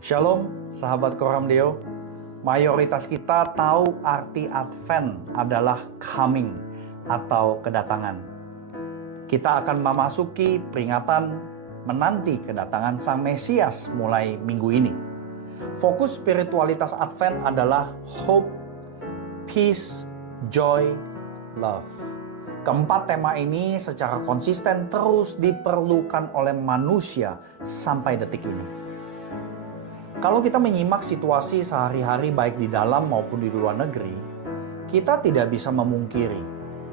Shalom, sahabat Koram Deo. Mayoritas kita tahu arti Advent adalah coming atau kedatangan. Kita akan memasuki peringatan menanti kedatangan Sang Mesias mulai minggu ini. Fokus spiritualitas Advent adalah hope, peace, joy, love. Keempat tema ini secara konsisten terus diperlukan oleh manusia sampai detik ini. Kalau kita menyimak situasi sehari-hari baik di dalam maupun di luar negeri, kita tidak bisa memungkiri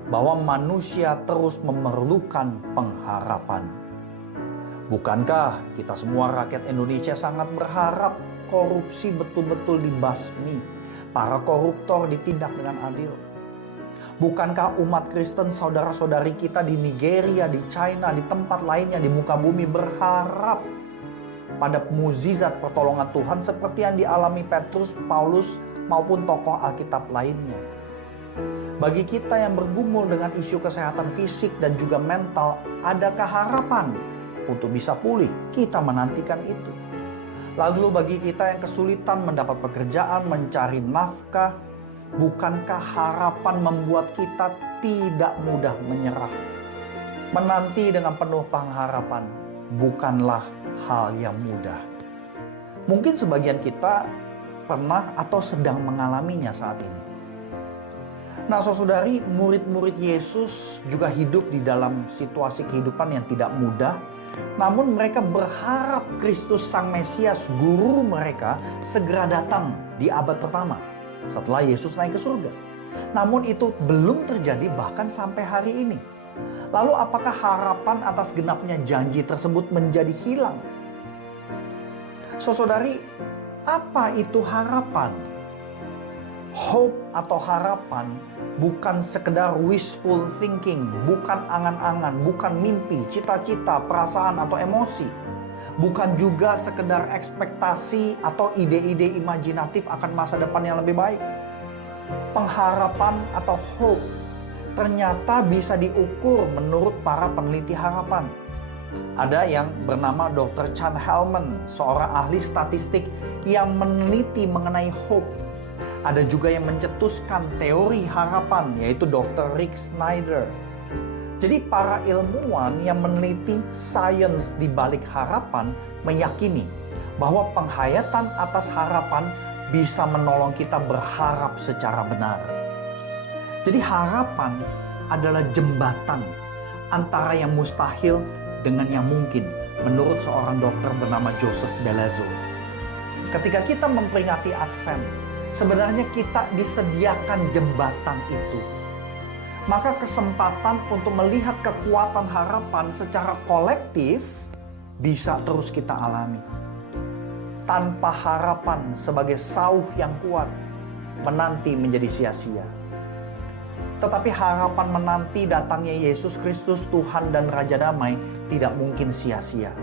bahwa manusia terus memerlukan pengharapan. Bukankah kita semua rakyat Indonesia sangat berharap korupsi betul-betul dibasmi, para koruptor ditindak dengan adil? Bukankah umat Kristen saudara-saudari kita di Nigeria, di China, di tempat lainnya di muka bumi berharap pada mukjizat pertolongan Tuhan seperti yang dialami Petrus, Paulus, maupun tokoh Alkitab lainnya? Bagi kita yang bergumul dengan isu kesehatan fisik dan juga mental, adakah harapan untuk bisa pulih? Kita menantikan itu. Lalu bagi kita yang kesulitan mendapat pekerjaan, mencari nafkah, bukankah harapan membuat kita tidak mudah menyerah? Menanti dengan penuh pengharapan bukanlah hal yang mudah. Mungkin sebagian kita pernah atau sedang mengalaminya saat ini. Nah, saudari, murid-murid Yesus juga hidup di dalam situasi kehidupan yang tidak mudah. Namun mereka berharap Kristus Sang Mesias, guru mereka, segera datang di abad pertama setelah Yesus naik ke surga. Namun itu belum terjadi bahkan sampai hari ini. Lalu apakah harapan atas genapnya janji tersebut menjadi hilang? Saudari, apa itu harapan? Hope atau harapan bukan sekedar wishful thinking, bukan angan-angan, bukan mimpi, cita-cita, perasaan atau emosi. Bukan juga sekedar ekspektasi atau ide-ide imajinatif akan masa depan yang lebih baik. Pengharapan atau hope ternyata bisa diukur menurut para peneliti harapan. Ada yang bernama Dr. Chan Hellman, seorang ahli statistik yang meneliti mengenai hope. Ada juga yang mencetuskan teori harapan, yaitu Dr. Rick Snyder. Jadi para ilmuwan yang meneliti sains di balik harapan meyakini bahwa penghayatan atas harapan bisa menolong kita berharap secara benar. Jadi harapan adalah jembatan antara yang mustahil dengan yang mungkin menurut seorang dokter bernama Joseph Belazzo. Ketika kita memperingati Advent, sebenarnya kita disediakan jembatan itu. Maka kesempatan untuk melihat kekuatan harapan secara kolektif bisa terus kita alami. Tanpa harapan sebagai sauh yang kuat, menanti menjadi sia-sia. Tetapi harapan menanti datangnya Yesus Kristus, Tuhan dan Raja Damai, tidak mungkin sia-sia.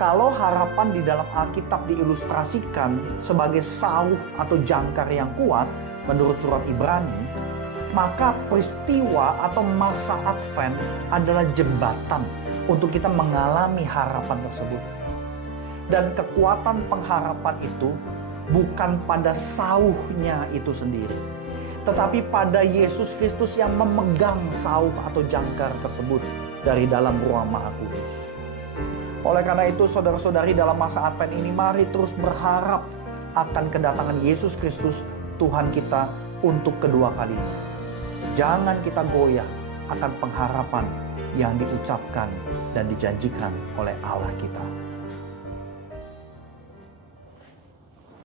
Kalau harapan di dalam Alkitab diilustrasikan sebagai sauh atau jangkar yang kuat, menurut surat Ibrani, maka peristiwa atau masa Advent adalah jembatan untuk kita mengalami harapan tersebut. Dan kekuatan pengharapan itu bukan pada sauhnya itu sendiri, tetapi pada Yesus Kristus yang memegang sauh atau jangkar tersebut dari dalam Ruang Maha Kudus. Oleh karena itu, saudara-saudari, dalam masa Advent ini mari terus berharap akan kedatangan Yesus Kristus, Tuhan kita, untuk kedua kalinya. Jangan kita goyah akan pengharapan yang diucapkan dan dijanjikan oleh Allah kita.